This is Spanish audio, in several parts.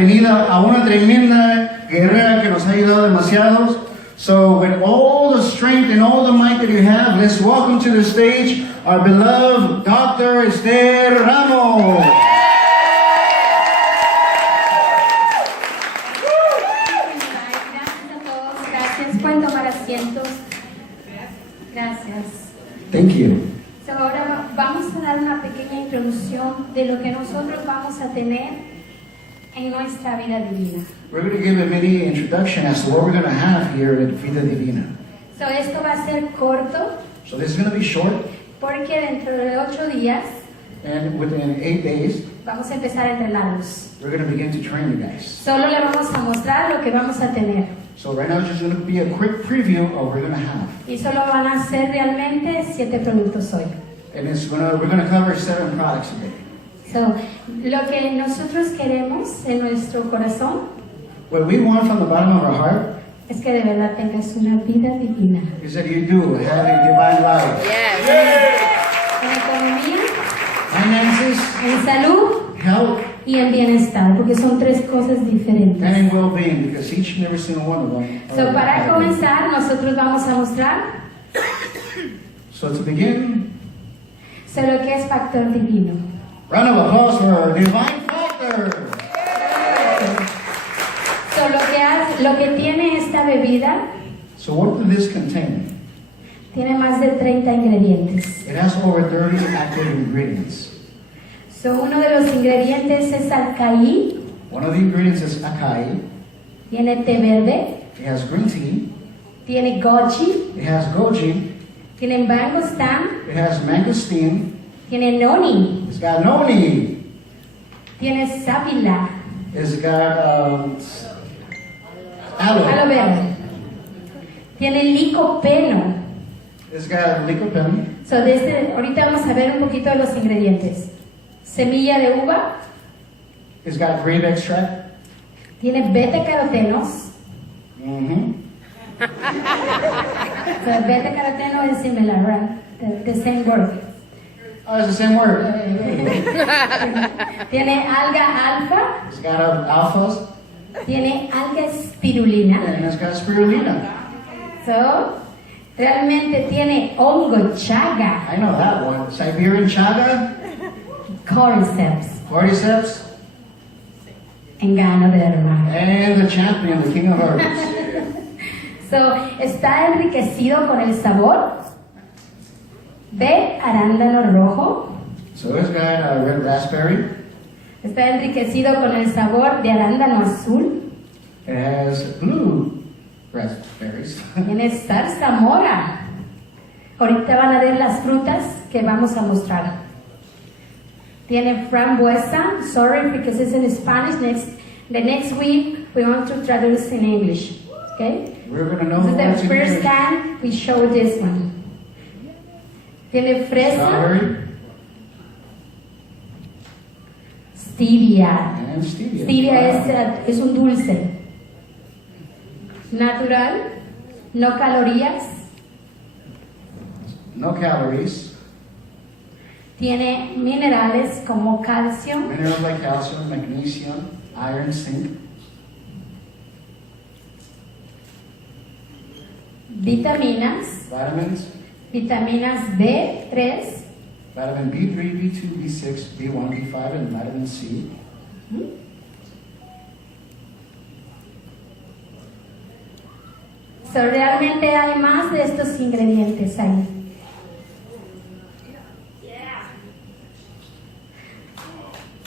Bienvenida a una tremenda guerrera que nos ha ayudado demasiado. So with all the strength and all the might that you have, let's welcome to the stage our beloved Dr. Esther Ramos. Gracias a todos, gracias. Pueden tomar asientos. Gracias. Thank you. So, ahora vamos a dar una pequeña introducción de lo que nosotros vamos a tener en nuestra vida divina. We're going to give a mini introduction as to what we're going to have here at Vida Divina. So, esto va a ser corto So this is going to be short, porque dentro de 8 días and within 8 days, vamos a empezar a entrenarlos. we're going to begin to train you guys. Solo le vamos a mostrar lo que vamos a tener. So right now, it's just going to be a quick preview of what we're going to have. Y solo van a ser realmente 7 productos hoy. And we're going to cover 7 products today. So, lo que nosotros queremos en nuestro corazón What we want from the bottom of our heart es que de verdad tengas una vida divina. is that you do have a divine life. En economía, Finances, en salud health, y en bienestar, porque son 3 cosas diferentes. and in well-being, because each and every single one of them. So, para comenzar, nosotros vamos a mostrar So to begin, sobre lo que es factor divino. round of applause for our divine factor. So, lo que tiene esta bebida So what does this contain? tiene más de 30 ingredientes. It has over 30 active ingredients. So, uno de los ingredientes es alcaí, One of the ingredients is acai. tiene té verde, It has green tea. tiene goji, It has goji. tiene mangostan, It has mangosteen. tiene noni, It's got noni. tiene sábila, It's got aloe aloe. vera, tiene licopeno. It's got lycopene. So, ahorita vamos a ver un poquito de los ingredientes. Semilla de uva, It's got grape extract. tiene beta-carotenos. Mm-hmm. So, beta-caroteno is similar, right? The same word. Oh, it's the same word. Tiene alga alfa, It's got alphas, tiene alga espirulina. and it's got spirulina. So, realmente tiene hongo chaga, I know that one. Siberian chaga, cordyceps, cordyceps, enganoderma. and the champion, the king of herbs. So, está enriquecido con el sabor de arándano rojo, So it's got red raspberry. está enriquecido con el sabor de arándano azul, It has blue raspberries. tiene zarzamora. Ahorita van a ver las frutas que vamos a mostrar. Tiene frambuesa, sorry because it's in Spanish. The next week we want to traduce in English. Okay? We're going to know This is what's the in first here. time we show this one. Tiene fresa, Strawberry stevia. and stevia. Stevia es un dulce natural, no calorías, No calories. tiene minerales como calcio, Minerals like calcium, magnesium, iron, zinc. vitaminas, Vitamins. vitaminas B3, Vitamin B3, B2, B6, B1, B5, and vitamin C. so, realmente hay más de estos ingredientes ahí.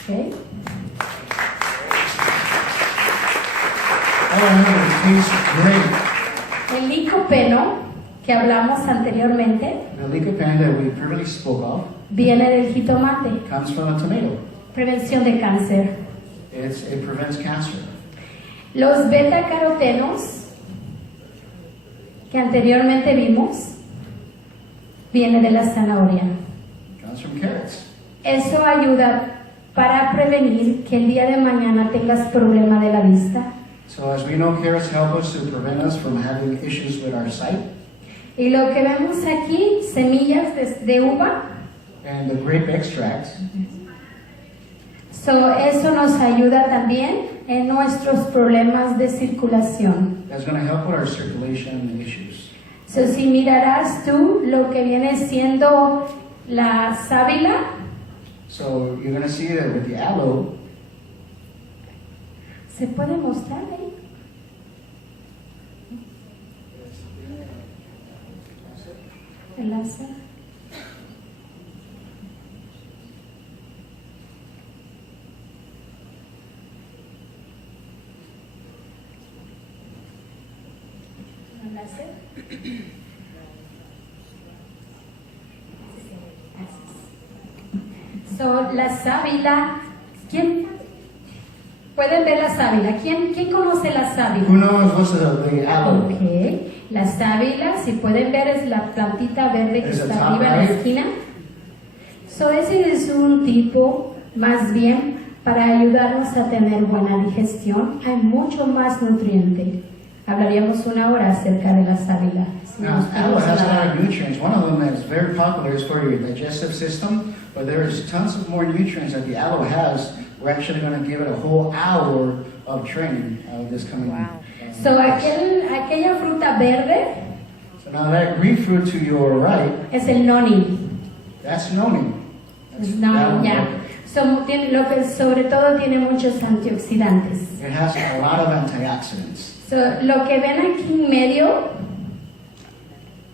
Okay. Oh, it tastes great. El licopeno que hablamos anteriormente The lycopene that we previously spoke of viene del jitomate, comes from a tomato. prevención de cáncer. It prevents cancer. Los beta-carotenos que anteriormente vimos viene de la zanahoria. It comes from carrots. Eso ayuda para prevenir que el día de mañana tengas problema de la vista. So as we know, carrots help us to prevent us from having issues with our sight. Y lo que vemos aquí, semillas de uva, And the grape extract So, eso nos ayuda también en nuestros problemas de circulación. That's going to help with our circulation issues. So, si mirarás tú lo que viene siendo la sábila, So you're going to see that with the aloe, ¿se puede mostrar ahí? Enlace. Enlace. So, la sábila, ¿quién? ¿Pueden ver la sábila? ¿Quién conoce la sábila? who knows what's the aloe? Ok, la sábila, si pueden ver, es la plantita verde que Is it está top arriba en la right? esquina. So, ese es un tipo, más bien, para ayudarnos a tener buena digestión. Hay mucho más nutriente. Hablaríamos una hora acerca de la sábila. Si Now, nos aloe ponemos has a a- lot of nutrients. One of them that's very popular is for your digestive system, but there's tons of more nutrients that the aloe has. We're actually going to give it a whole hour of training this coming week. So, aquella fruta verde So now that green fruit to your right, es el noni. that's noni. That's Es that noni, one ya. right So, lo que sobre todo tiene muchos antioxidantes. there. It has a lot of antioxidants. So, lo que ven aquí en medio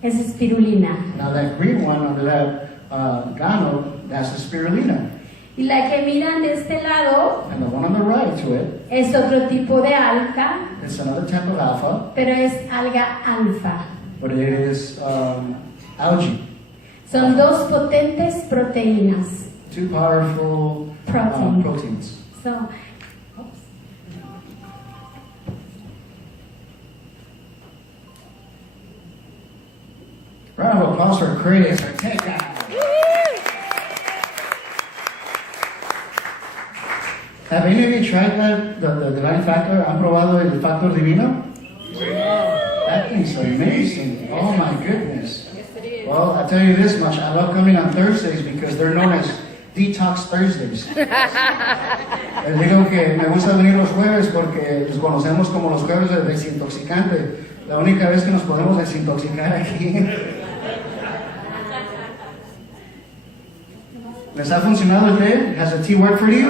es espirulina. Now that green one under that gano, that's the spirulina. Y la que miran de este lado And the one on the right to it, es otro tipo de alga, it's another type of alpha, pero es alga alfa. but it is algae. Son dos potentes proteínas. Two powerful Protein. proteins. So, oops. Round of applause for creators for tech guys. Have any of you tried that, the divine factor? ¿Han probado el factor divino? That thing's amazing. Oh my goodness. Well, I'll tell you this much. I love coming on Thursdays because they're known as Detox Thursdays. Les digo que me gusta venir los jueves porque los conocemos como los jueves de desintoxicante. La única vez que nos podemos desintoxicar aquí. ¿Les ha funcionado el té? Has the tea worked for you?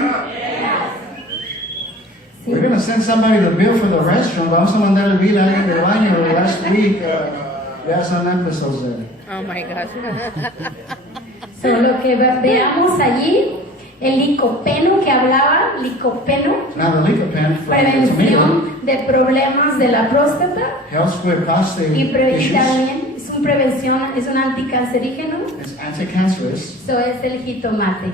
Sí. We're going to send somebody the bill for the restaurant. Vamos a mandar el bill a alguien del baño. Last week, we had some episodes there. Oh my gosh. So, lo que veamos allí, el licopeno que hablaba, licopeno, Now the lycopene from the tomato prevención de problemas de la próstata helps with prostate y issues. también es un prevención, es un anticancerígeno. It's anti-cancerous. So, es el jitomate.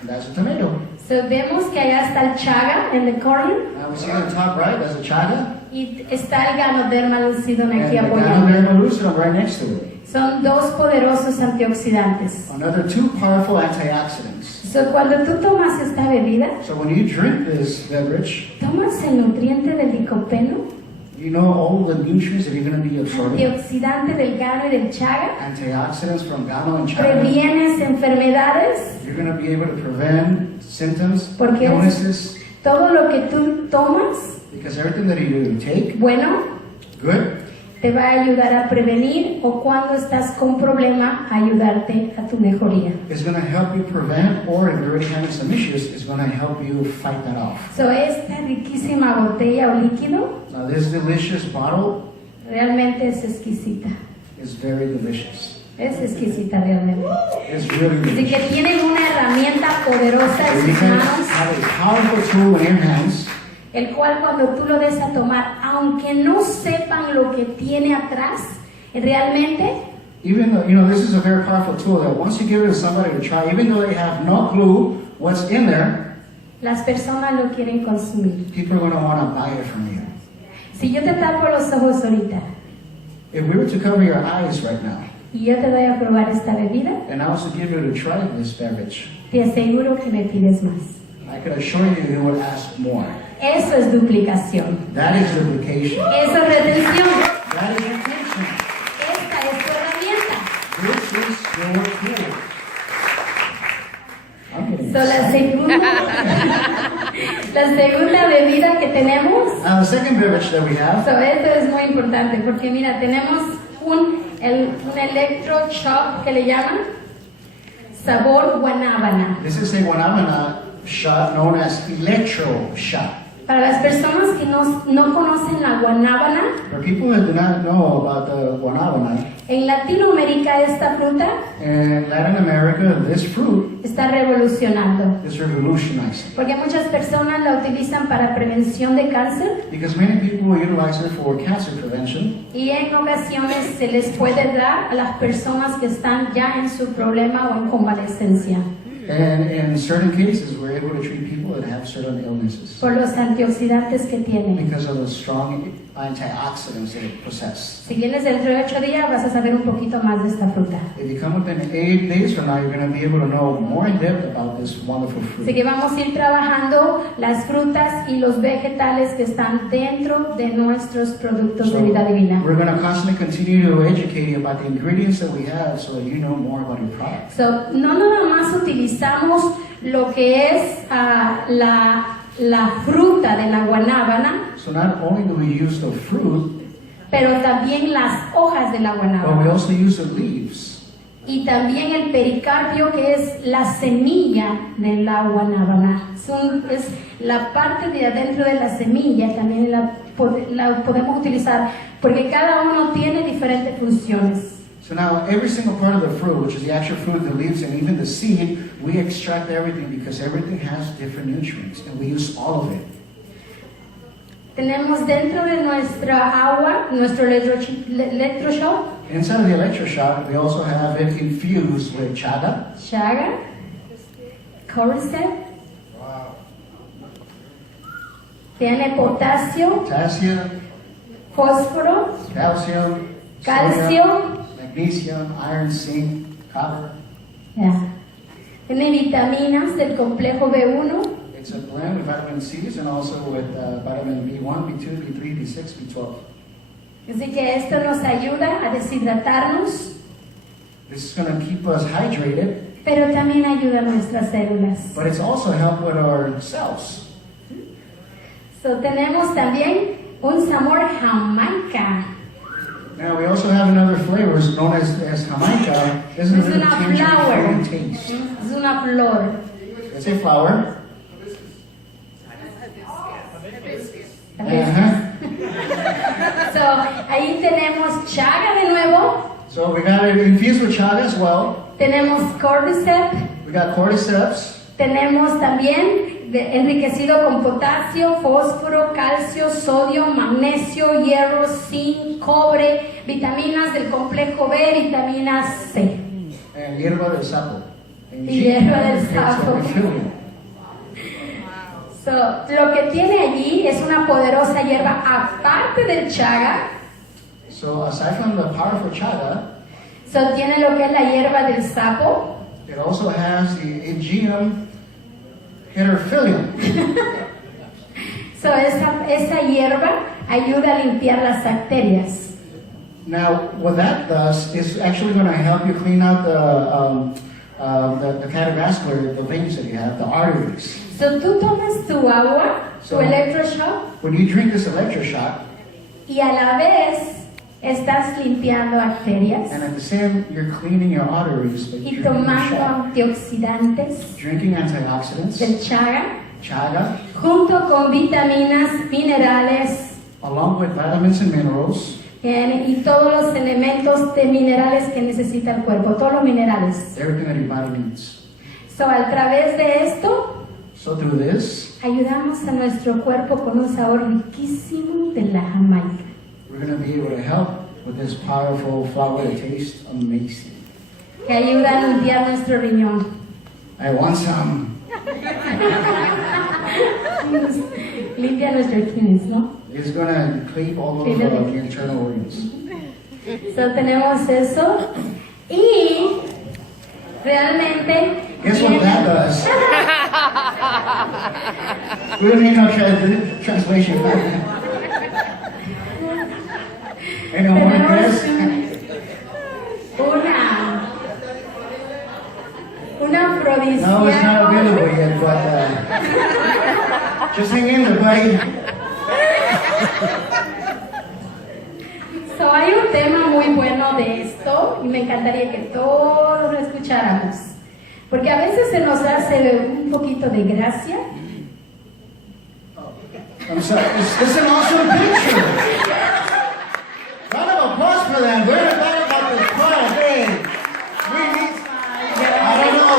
And that's a tomato. So, vemos que allá está el chaga en the corner Now we see on the top right, that's a chaga. y está el ganoderma lucidum And aquí the apoyando. ganoderma lucidum right next to it. Son dos poderosos antioxidantes. Another two powerful antioxidants. So, cuando tú tomas esta bebida, So when you drink this beverage, tomas el nutriente del licopeno, you know all the nutrients that you're going to be absorbing. antioxidante del gano y del chaga, Antioxidants from gano and chaga. previenes enfermedades. You're going to be able to prevent symptoms, Porque es- illnesses, Todo lo que tú tomas, because everything that you take, bueno, good, te va a ayudar a prevenir o cuando estás con problema, ayudarte a tu mejoría. is going to help you prevent, or if you're already having some issues, it's going to help you fight that off. So, esta riquísima botella o líquido Now this delicious bottle realmente es exquisita. is very delicious. Es exquisita realmente. It's really Así delicious. que tienen una herramienta poderosa en You sus can manos, have a powerful tool in your hands, el cual cuando tú lo des a tomar, aunque no sepan lo que tiene atrás, realmente even though, this is a very powerful tool that once you give it to somebody to try, even though they have no clue what's in there, las personas lo quieren consumir. people are going to want to buy it from you. Si yo te tapo los ojos ahorita If we were to cover your eyes right now, y yo te doy a probar esta bebida, and I was to give you to try this beverage, te aseguro que me pides más. I could assure you you would ask more. Eso es duplicación. That is duplication. Eso es retención. That is retention. Esta es tu herramienta. This is your tool. I'm getting things. So, la segunda bebida que tenemos, Now, the second beverage that we have, so, esto es muy importante porque mira, tenemos un electroshot que le llaman sabor guanábana. this is a guanabana shot known as electro shot. Para las personas que no conocen la guanábana, For people that do not know about the guanabana, en Latinoamérica esta fruta in Latin America, this fruit está revolucionando. is revolutionizing. Porque muchas personas la utilizan para prevención de cáncer Because many people utilize it for cancer prevention, y en ocasiones se les puede dar a las personas que están ya en su problema o en convalescencia and in certain cases, we're able to treat people that have certain illnesses por los antioxidantes que tiene. because of the strong antioxidants that it possesses. Si vienes dentro de 8 días vas a saber un poquito más de esta fruta. If you come within 8 days from now, you're going to be able to know more in depth about this wonderful Así fruit. que vamos a ir trabajando las frutas y los vegetales que están dentro de nuestros productos de vida divina. We're going to constantly continue to educate you about the ingredients that we have so that you know more about your product. So, no nada más utilizamos lo que es la fruta de la guanábana, So not only do we use the fruit, pero también las hojas de la but we guanábana. also use the leaves. Y también el pericarpio, que es la semilla de la guanábana. Es la parte de adentro de la semilla, también la podemos utilizar, porque cada uno tiene diferentes funciones. So now every single part of the fruit, which is the actual fruit, the leaves, and even the seed, we extract everything because everything has different nutrients, and we use all of it. Tenemos dentro de nuestra agua, nuestro electroshot, Inside of the electroshock, we also have it infused with chaga, chaga, cordyceps, tiene potasio, potassium, fósforo, calcium, calcio, sodium, magnesium, iron, zinc, copper. ya. Tiene vitaminas del complejo B1, It's a blend with vitamin C's and also with vitamin B1, B2, B3, B6, B12. así que esto nos ayuda a deshidratarnos, This is going to keep us hydrated, pero también ayuda a nuestras células. but it's also help with our cells. So, tenemos también un sabor jamaica. Now we also have another flavors known as Jamaica. This is a Es little una tinge of flower. fruit and taste. Es una flor. It's a flower. So, ahí tenemos chaga de nuevo, So we got it infused with chaga as well. tenemos cordyceps, We got cordyceps. tenemos también enriquecido con potasio, fósforo, calcio, sodio, magnesio, hierro, zinc, cobre, vitaminas del complejo B, vitamina C. And hierba del sapo. And Y hierba del it's sapo. a refueling. So, lo que tiene allí es una poderosa hierba aparte del chaga. So aside from the powerful chaga, So, tiene lo que es la hierba del sapo. it also has the Aegeum heterophyllum. So, esa hierba ayuda a limpiar las bacterias. Now, what that does is actually going to help you clean out the cardiovascular, the veins that you have, the arteries. So, tú tomas tu agua, tu So- electroshock, When you drink this electroshock, y a la vez estás limpiando bacterias and at the same, you're cleaning your arteries by y drinking the tomando shot. antioxidantes Drinking antioxidants, del chaga, chaga, junto con vitaminas, minerales along with vitamins and minerals, y todos los elementos de minerales que necesita el cuerpo, todos los minerales. everything that your body needs. So, a través de esto, So through this, ayudamos a nuestro cuerpo con un sabor riquísimo de la Jamaica. we're going to be able to help with this powerful flower that tastes amazing. Que ayuda a limpiar nuestro riñón. I want some. Limpia nuestros kidneys, ¿no? It's going to clean all of the internal organs. So, tenemos eso. Y realmente... Guess what that does? We don't need no translation. Anyone want to guess? Una afrodisíaco. No, it's not available yet, but just hang in there, buddy. So, hay un tema muy bueno de esto y me encantaría que todos lo escucháramos. Porque a veces se nos hace un poquito de gracia. I'm sorry, this is an awesome picture. Round of applause for that. We're about the choir. Hey, we need, I don't know,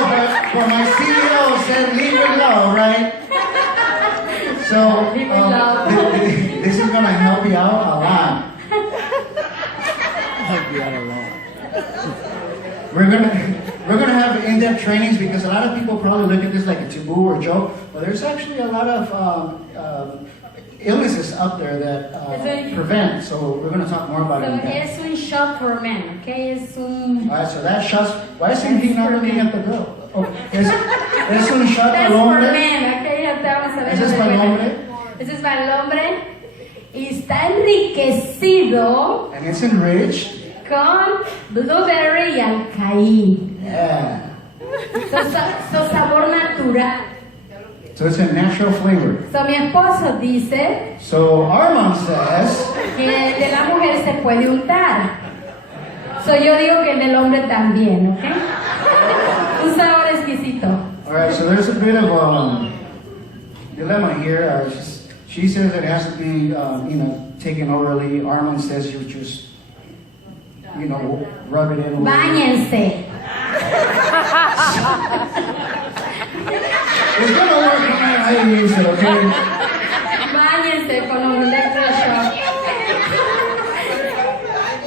but my CEO said leave it low, right? So, this is going to help you out a lot. We're gonna have in-depth trainings because a lot of people probably look at this like a taboo or a joke, but there's actually a lot of illnesses out there that prevent. So we're gonna talk more about it. Es un shot for men, okay? Es un. Alright, so that shot. Why is he not looking at the girl? Oh, es un shot para el hombre. For men, okay? Ya vamos a ver. Ese es para el hombre. Ese es para el hombre y está enriquecido. And it's enriched. Con blueberry y alcaí. Yeah. So sabor natural. So it's a natural flavor. So mi esposo dice. So our mom says. Que el de la mujer se puede untar. So yo digo que el del hombre también, ¿ok? Un sabor exquisito. All right. So there's a bit of dilemma here. She says it has to be, taken orally. Armand says you just. Rub it in. Báñense. It's gonna work no matter how you use it, okay? Báñense con un electroshock.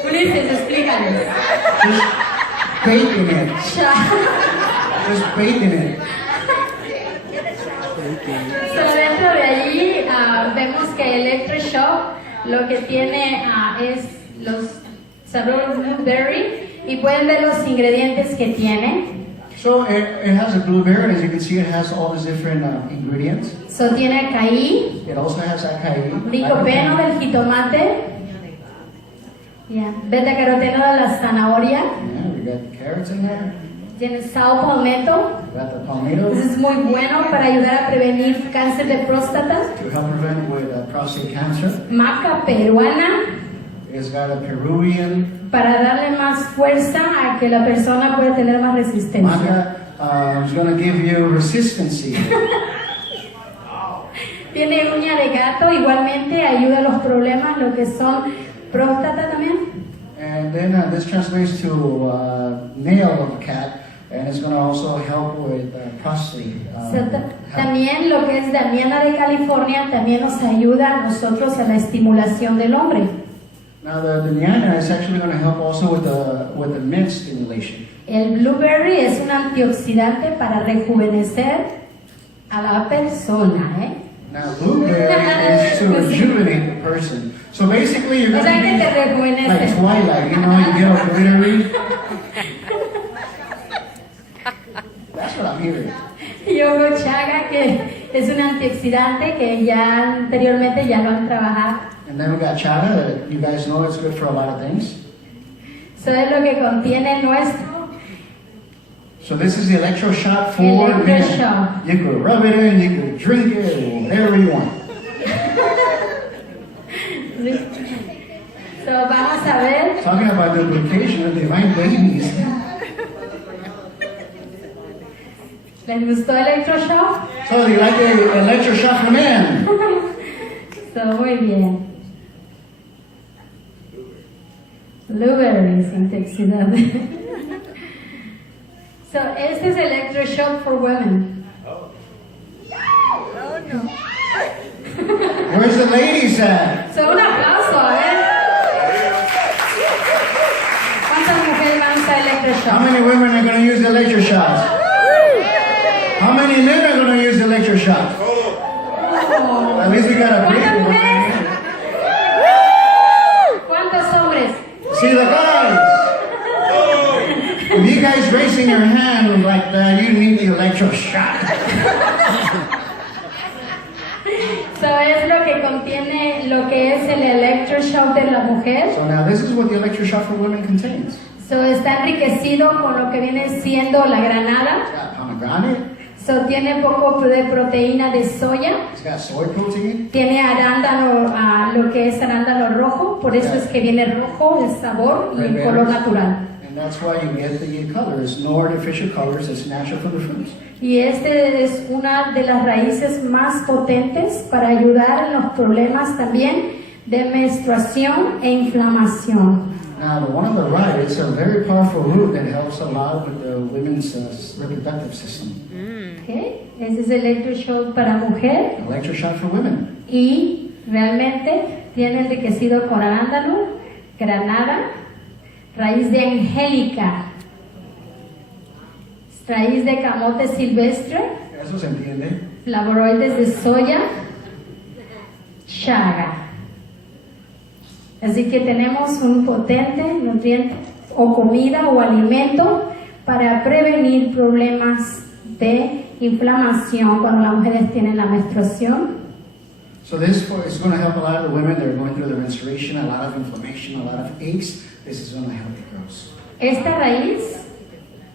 Ulises, explícales. Just baking it. Just baking it. So dentro de allí vemos que el electroshock lo que tiene es los sabor blueberry y pueden ver los ingredientes que tiene. So it has a blueberry, as you can see, it has all these different ingredients. So tiene acai, It also has acai. licopeno del jitomate, beta caroteno de la zanahoria, Yeah, we got carrots in there. tiene sao palmetto. We got the palmetto Eso es muy bueno para ayudar a prevenir cáncer de próstata. to help prevent with prostate cancer. Maca peruana. It's got a Peruvian. Para darle más fuerza a que la persona pueda tener más resistencia. Maca is going to give you resistancy. Tiene uña de gato, igualmente ayuda a los problemas, lo que son próstata también. And then this translates to nail of a cat, and it's going to also help with prostate. También lo que es Damiana de California también nos ayuda a nosotros a la estimulación del hombre. Now the Diana is actually going to help also with the mid stimulation. El blueberry es un antioxidante para rejuvenecer a la persona, Now blueberry is to rejuvenate the person. So basically you're going to be like Twilight, you get a glittery. That's what I'm hearing. Yogo Chaga, que es un antioxidante que ya anteriormente ya lo han trabajado. And then we got chaga that you guys know it's good for a lot of things. Eso es lo que contiene nuestro. So this is the electroshot for Electroshock. You could rub it in, you could drink it, whatever you want. So vamos a ver. Talking about the duplication of divine babies. ¿Les gustó Electroshock? So you like the electroshock for men? So muy bien. Blueberries, antioxidante. So este es Electroshock for women. Where's the ladies at? So un aplauso, a ver. ¿Cuántas mujeres van a usar Electroshock? How many women are going to use the electroshots? How many men are going to use the electroshots? Oh. At least we got a big ¿Cuántas one. mujeres? ¿Cuántos hombres? See the guys. If you guys raising your hand like that, you need the electroshock. So es lo que contiene lo que es el electroshock de la mujer. So now this is what the electroshock for women contains. So está enriquecido con lo que viene siendo la granada. It's got organic. So, tiene poco de proteína de soya. It's got soy protein. Tiene arándano, lo que es arándano rojo, por eso es que viene rojo el sabor y el color natural. And that's why you get the colors, no artificial colors, it's natural from the fruits. Y este es una de las raíces más potentes para ayudar en los problemas también de menstruación e inflamación. Now, the one on the right, it's a very powerful root that helps a lot with the women's reproductive system. Okay. Este es el electroshock para mujer Electroshock for women. y realmente tiene enriquecido con arándano, granada, raíz de angélica, raíz de camote silvestre, Eso se entiende. flavonoides de soya, chaga. Así que tenemos un potente nutriente o comida o alimento para prevenir problemas de inflamación cuando las mujeres tienen la menstruación. So this is going to help a lot of the women that are going through their menstruation, a lot of inflammation, a lot of aches. This is going to help it grow. Esta raíz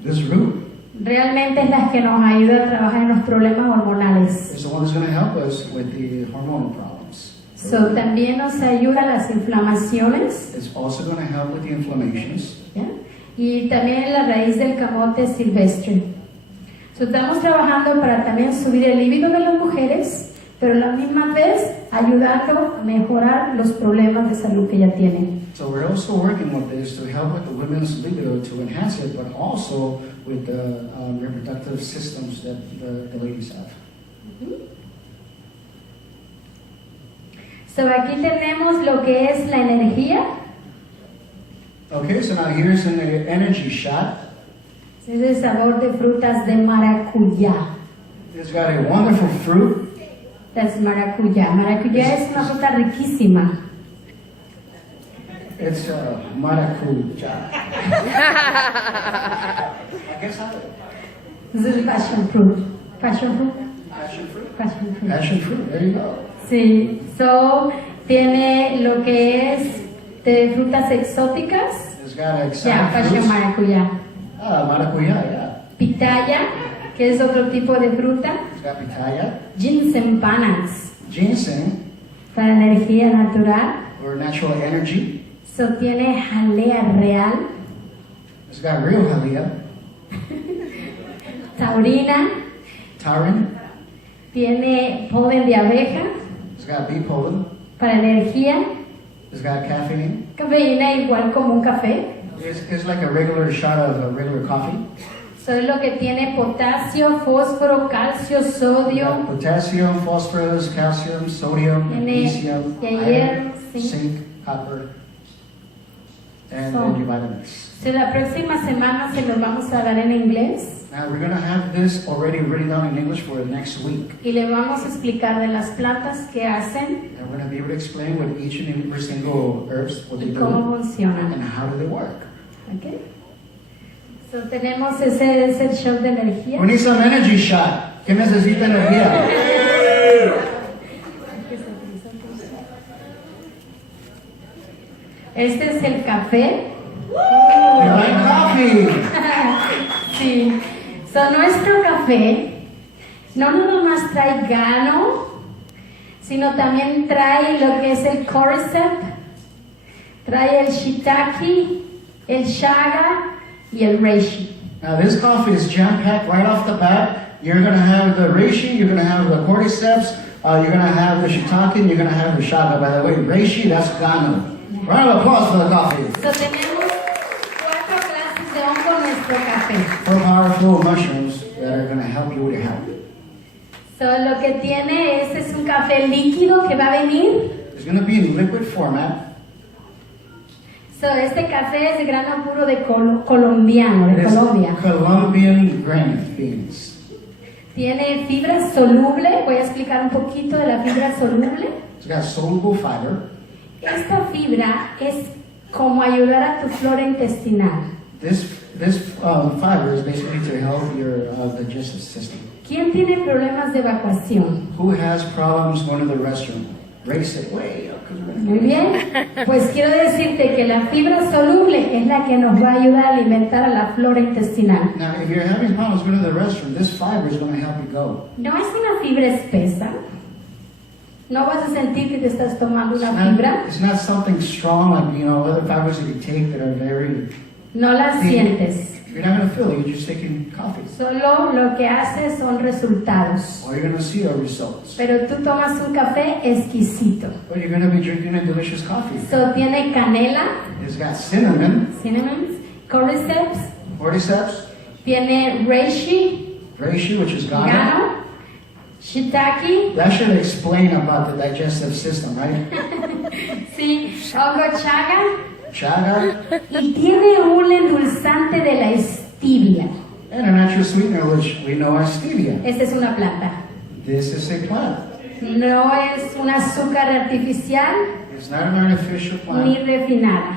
This root realmente es la que nos ayuda a trabajar en los problemas hormonales. is the one that's going to help us with the hormonal problems. So, también nos ayuda a las inflamaciones, It's also going to help with the inflammations. ¿ya? Y también la raíz del camote silvestre. So, estamos trabajando para también subir el líbido de las mujeres, pero a la misma vez ayudando a mejorar los problemas de salud que ya tienen. So we're also working with this to help with the women's libido to enhance it, but also with the reproductive systems that the ladies have. So, aquí tenemos lo que es la energía. Okay, so now here's an energy shot. Es el sabor de frutas de maracuyá. It's got a wonderful fruit. Es maracuyá. Maracuyá es una fruta riquísima. It's maracuja. ¿Qué sabe? Es el passion fruit. Passion fruit. Passion fruit. Passion fruit. Passion fruit, there you go. Sí. So, tiene lo que es de frutas exóticas. It's got exotic Ya, passion fruits. maracuyá. Maracuya, yeah. Pitaya, que es otro tipo de fruta. It's got pitaya. Ginseng panas, Ginseng, para energía natural. or natural energy. So, tiene jalea real. It's got real jalea. Taurina. Taurine. Tiene polen de abeja, It's got bee pollen. para energía. It's got caffeine. Cafeína igual como un café. It's like a regular shot of a regular coffee. So, es lo que tiene potasio, fósforo, calcio, It's sodio. got potassium, phosphorus, calcium, sodium, Tiene magnesium, hierro, iron, zinc. zinc, copper, and So- then your vitamins. So, la próxima semana se los vamos a dar en inglés Now we're gonna have this already written down in English for next week. y le vamos a explicar de las plantas que hacen And we're gonna be able to explain what each and every single herbs, what they y do, cómo funcionan. and how do they work. Okay. So, tenemos ese es el show de energía. We need some energy shot. ¿Quién necesita energía? Este es el café. You like coffee? Sí. So, nuestro café no nada más trae grano, sino también trae lo que es el cordyceps, trae el shiitake, el chaga y el reishi. Now this coffee is jam-packed right off the bat. You're gonna have the reishi, you're gonna have the cordyceps, you're gonna have the shiitake, and you're gonna have the shaga. By the way, reishi, that's gano. Round of applause for the coffee. So, tenemos 4 clases de hongo en nuestro café. 4 powerful mushrooms that are gonna help you with your health. So, lo que tiene es un café líquido que va a venir. It's gonna be in liquid format. So, este café es de grano puro de colombiano, de It is Colombia. Colombian granite beans. Tiene fibra soluble. Voy a explicar un poquito de la fibra soluble. It's got soluble fiber. Esta fibra es como ayudar a tu flora intestinal. This fiber is basically to help your digestive system. ¿Quién tiene problemas de evacuación? Who has problems going to the restroom? race it way up. 'Cause we're gonna Muy bien, pues quiero decirte que la fibra soluble es la que nos va a ayudar a alimentar a la flora intestinal. Now, if you're having problems going to the restroom, this fiber is going to help you go. No es una fibra espesa. No vas a sentir que te estás tomando una fibra. It's not something strong like, other fibers that you take that are very... No la sientes. You're not going to feel it. You're just taking coffee. Solo lo que hace son resultados. All you're going to see are results. Pero tú tomas un café exquisito. But you're going to be drinking a delicious coffee. So tiene canela, It's got cinnamon, cordyceps, tiene reishi, which is Ghana. gano, shiitake, That should explain about the digestive system, right? sí, hongo chaga, Chaga, y tiene un endulzante de la stevia. and a natural sweetener, which we know as stevia. Esta es una planta. This is a plant. No es un azúcar artificial It's not an artificial ni plant, refinada.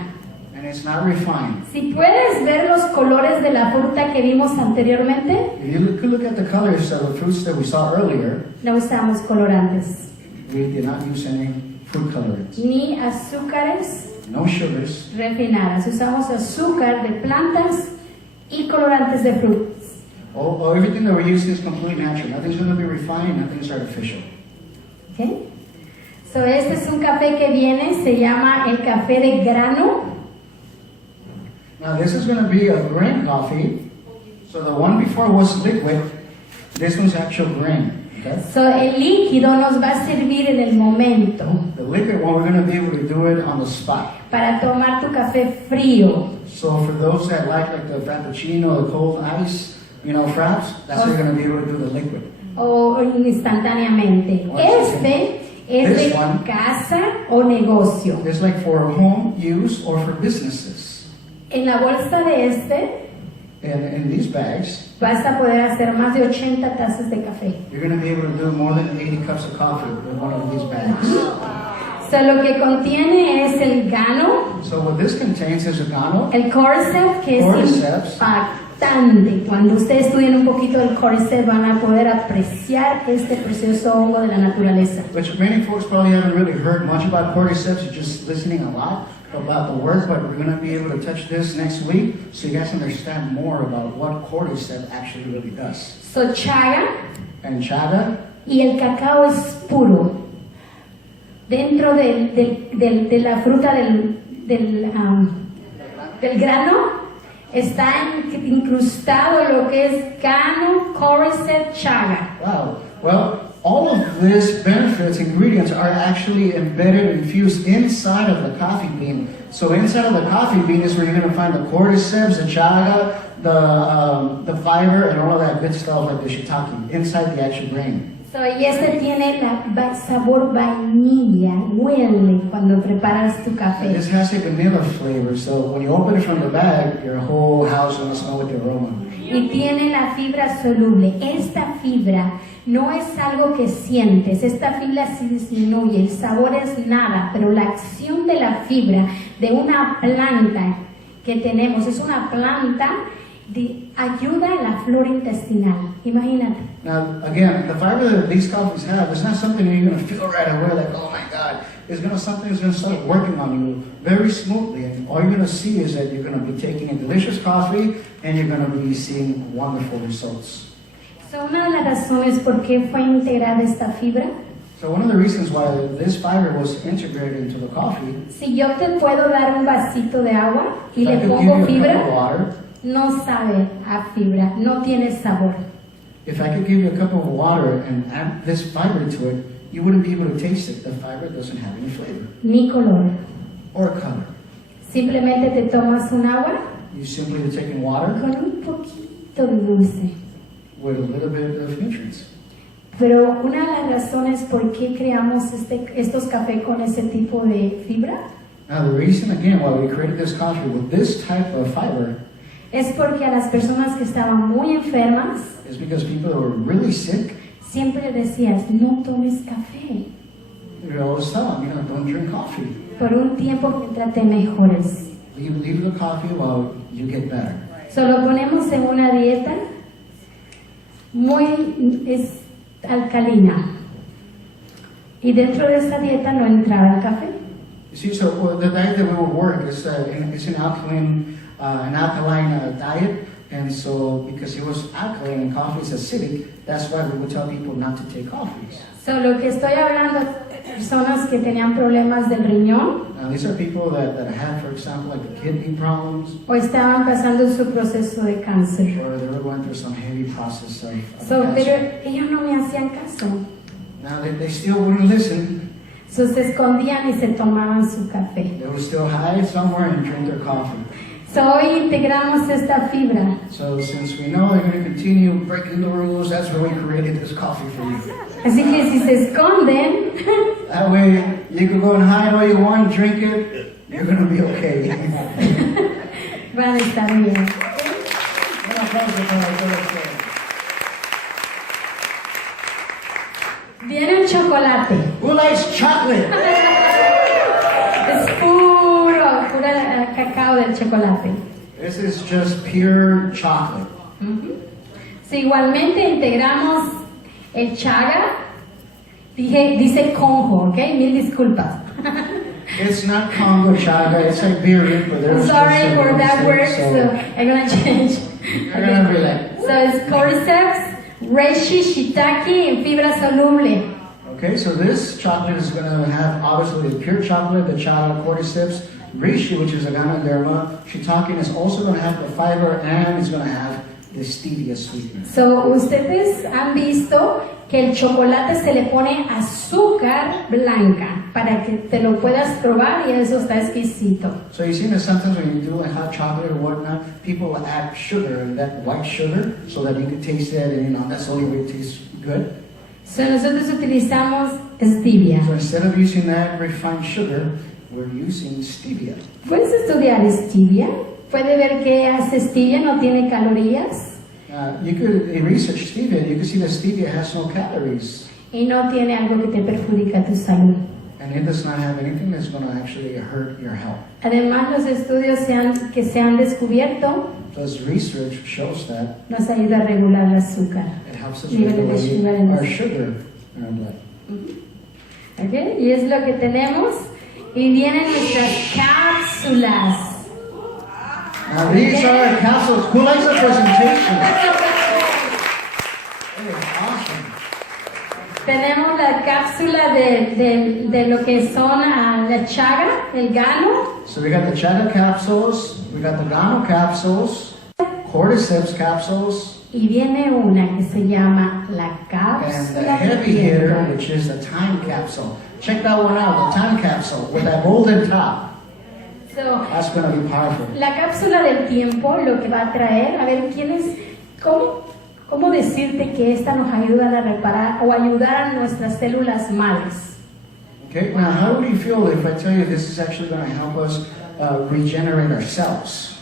and it's not refined. Si puedes ver los colores de la fruta que vimos anteriormente, If you could look at the colors of the fruits that we saw earlier, no usamos colorantes, we did not use any food colorants. ni azúcares No sugars. refinadas. Usamos azúcar de plantas y colorantes de frutas. Everything that we're using is completely natural. Nothing's going to be refined, nothing's artificial. ¿Okay? So este es un café que viene, se llama el café de grano. Now this is going to be a grain coffee. So the one before was liquid. This one's actual grain. Okay? So el líquido nos va a servir en el momento The liquid one, we're going to be able to do it on the spot. para tomar tu café frío. So for those that like the frappuccino, the cold ice, fraps, that's how you're going to be able to do the liquid. O instantáneamente. Este es This de one. casa o negocio. It's like for home use or for businesses. En la bolsa de este And in these bags, vas a poder hacer más de 80 tazas de café. you're going to be able to do more than 80 cups of coffee with one of these bags. So lo que contiene es el gano, So what this contains is oregano, el cordyceps, que es Cordyceps. impactante. Cuando ustedes estudien un poquito del cordyceps van a poder apreciar este precioso hongo de la naturaleza. which many folks probably haven't really heard much about cordyceps, you're just listening a lot about the word, but we're going to be able to touch this next week so you guys understand more about what cordyceps actually really does. So chaga And chaga, y el cacao es puro. Dentro de la fruta del grano está incrustado lo que es gano, cordyceps, chaga. wow. Well, all of these benefits, ingredients are actually embedded, infused inside of the coffee bean. So inside of the coffee bean is where you're going to find the cordyceps, the chaga, the fiber, and all of that good stuff like the shiitake inside the actual grain. So, y este tiene sabor vainilla, huele cuando preparas tu And café. this has a vanilla flavor, so when you open it from the bag, your whole house will smell with the aroma. Y tiene la fibra soluble. Esta fibra no es algo que sientes, esta fibra se disminuye, el sabor es nada, pero la acción de la fibra de una planta que tenemos, es una planta de ayuda a la flora intestinal. Imagínate. Now, again, the fiber that these coffees have, it's not something that you're going to feel right away like, oh my God. It's going to something that's going to start working on you very smoothly. And all you're going to see is that you're going to be taking a delicious coffee and you're going to be seeing wonderful results. So, una de las razones por qué fue integrada esta fibra, So one of the reasons why this fiber was integrated into the coffee, si yo te puedo dar un vasito de agua y if I le could give pongo you a cup of fibra, water, no sabe a fibra, no tiene sabor. if I could give you a cup of water and add this fiber to it, you wouldn't be able to taste it. The fiber doesn't have any flavor Ni color. or color. Simplemente te tomas un agua You simply are taking water con un poquito de dulce. with a little bit of nutrients. Pero una de las razones por qué creamos estos cafés con ese tipo de fibra Now the reason again why we created this coffee with this type of fiber es porque a las personas que estaban muy enfermas is because people that were really sick, siempre decías, no tomes café we always tell them, don't drink coffee. por un tiempo mientras te mejores. Leave the coffee while you get better. Solo ponemos en una dieta muy alcalina. Y dentro de esta dieta no entraba el café. You see, so the diet that we would work is it's an alkaline diet, and so because it was alkaline and coffee is acidic, that's why we would tell people not to take coffees. So, lo que estoy hablando de personas que tenían problemas del riñón Now, these are people that had, for example, like the kidney problems, o estaban pasando su proceso de cáncer. or they were going through some heavy process of So, pero cancer. ellos no me hacían caso. Now, they still wouldn't listen. So, se escondían y se tomaban su café. They would still hide somewhere and drink their coffee. So, hoy integramos esta fibra. So since we know they're going to continue breaking the rules, that's why we created this coffee for you. Así que si se esconden, That way you can go and hide all you want, drink it, you're going to be okay. van a estar bien. Un aplauso para todos ustedes. Viene un chocolate. Who likes chocolate? Es pura cacao del chocolate. This is just pure chocolate. So, igualmente integramos el chaga. Dice Congo, ¿ok? Mil disculpas. It's not Congo chaga, it's Siberian, but I'm there's sorry just for that word, mistake, so I'm gonna change. You're going to be like, So it's cordyceps, reishi, shiitake, and fibra soluble. okay, so this chocolate is going to have obviously the pure chocolate, the chaga, cordyceps, reishi, which is a ganoderma, shiitake is also going to have the fiber, and it's going to have the stevia sweetener. So, ustedes han visto que el chocolate se le pone azúcar blanca para que te lo puedas probar y eso está exquisito. So you see that sometimes when you do a hot chocolate or whatnot, people will add sugar, that white sugar, so that you can taste it, and that's the only way it tastes good. So, nosotros utilizamos stevia. So instead of using that refined sugar, we're using stevia. ¿Puedes estudiar stevia? ¿Puede ver qué hace stevia? No tiene calorías You could research stevia, you can see that stevia has no calories, y no tiene algo que te perjudica tu salud. and it does not have anything that's going to actually hurt your health. Además, los estudios que se han descubierto Plus research shows that nos ayuda a regular el azúcar. it helps us Niveles de sugar regulate en our la- sugar in our blood. ¿Ok? Y es lo que tenemos. Y vienen nuestras cápsulas. Now these are capsules. Who likes the presentation? That is awesome. Tenemos la cápsula de lo que son la chaga, el gano, So we got the chaga capsules, we got the gano capsules, cordyceps capsules, y viene una que se llama la and the cápsula del heavy hitter, tiempo. which is the time capsule. Check that one out, the time capsule with that golden top. So, That's going to be powerful. la cápsula del tiempo lo que va a traer, a ver, ¿cómo decirte que esta nos ayuda a reparar o ayudar a nuestras células madres? Okay, now how do you feel if I tell you this is actually going to help us regenerate our cells?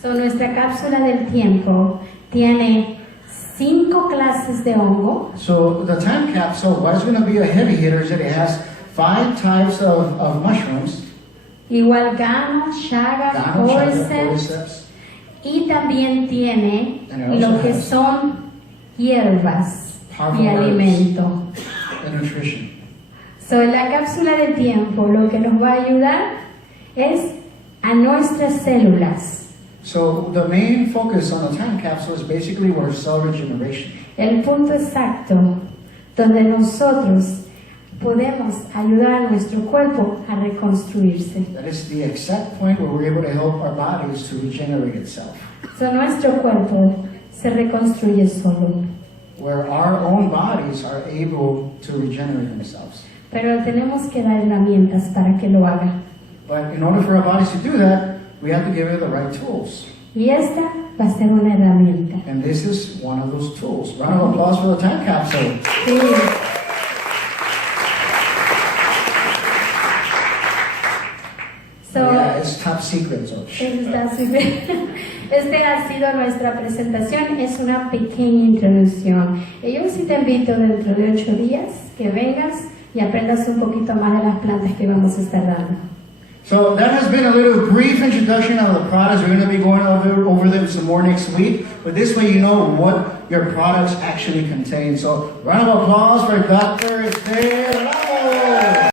So, nuestra cápsula del tiempo tiene 5 clases de hongo, So the time capsule, what is going to be a heavy hitter is that it has 5 types of mushrooms, igual gano, chaga, gano, chaga, cordyceps, cordyceps, y también tiene And it also lo que has son hierbas powerful y herbs. alimento. and nutrition. So, en la cápsula de tiempo lo que nos va a ayudar es a nuestras células. So the main focus on the time capsule is basically our cell regeneration. El punto exacto donde nosotros podemos ayudar a nuestro cuerpo a reconstruirse. That is the exact point where we're able to help our bodies to regenerate itself. So, nuestro cuerpo se reconstruye solo, Where our own bodies are able to regenerate themselves. pero tenemos que dar herramientas para que lo haga. But in order for our bodies to do that, we have to give it the right tools. Y esta va a ser una herramienta. And this is one of those tools. Round of applause for the time capsule. Sí. So, Yeah, it's top secret. So Este ha sido nuestra presentación, es una pequeña introducción. Y yo sí te invito dentro de 8 días que vengas y aprendas un poquito más de las plantas que vamos a estar dando. So that has been a little brief introduction of the products. We're going to be going over them some more next week. But this way you know what your products actually contain. So round of applause for Dr. Esther Ramos. ¡Bravo!